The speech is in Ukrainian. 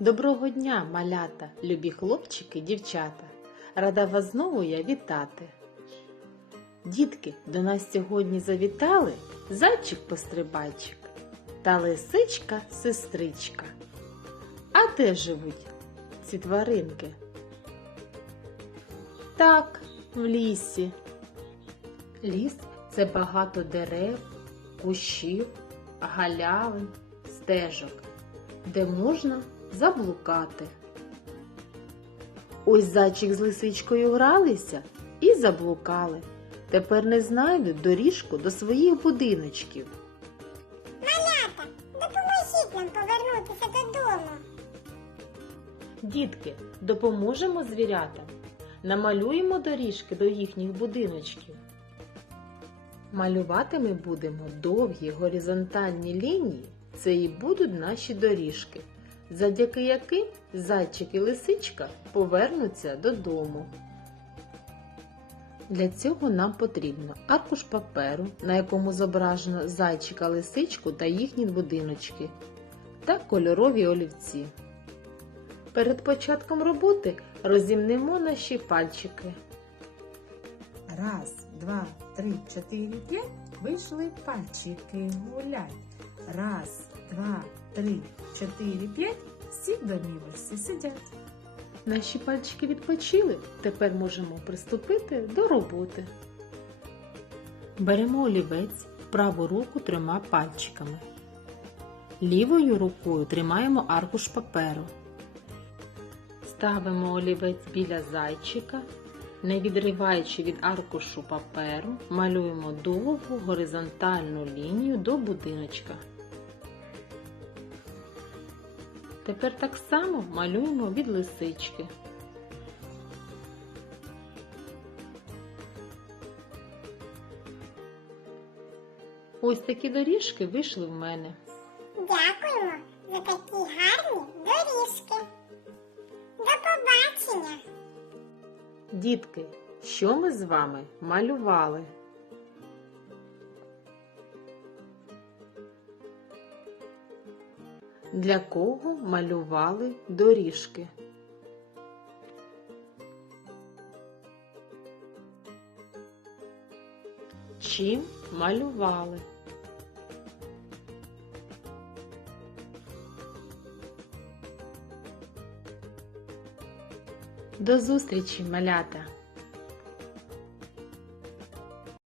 Доброго дня, малята, любі хлопчики, дівчата. Рада вас знову я вітати. Дітки, до нас сьогодні завітали зайчик-пострибайчик та лисичка-сестричка. А де живуть ці тваринки? Так, в лісі. Ліс це багато дерев, кущів, галявин, стежок, де можна заблукати. Ось зайчик з лисичкою гралися і заблукали. Тепер не знайдуть доріжку до своїх будиночків. Малята, допоможіть нам повернутися додому. Дітки, допоможемо звірятам, намалюємо доріжки до їхніх будиночків. Малювати ми будемо довгі горизонтальні лінії, це і будуть наші доріжки, завдяки яким зайчик і лисичка повернуться додому. Для цього нам потрібно аркуш паперу, на якому зображено зайчика, лисичку та їхні будиночки, та кольорові олівці. Перед початком роботи розімнемо наші пальчики. Раз, два, три, чотири, п'ять. Вийшли пальчики гулять. Раз, два, три, чотири, п'ять. Всі в домівочці сидять. Наші пальчики відпочили, тепер можемо приступити до роботи. Беремо олівець праву руку трьома пальчиками. Лівою рукою тримаємо аркуш паперу. Ставимо олівець біля зайчика, не відриваючи від аркушу паперу, малюємо довгу горизонтальну лінію до будиночка. Тепер так само малюємо від лисички. Ось такі доріжки вийшли в мене. Дякуємо за такі гарні доріжки. До побачення! Дітки, що ми з вами малювали? Для кого малювали доріжки? Чим малювали? До зустрічі, малята!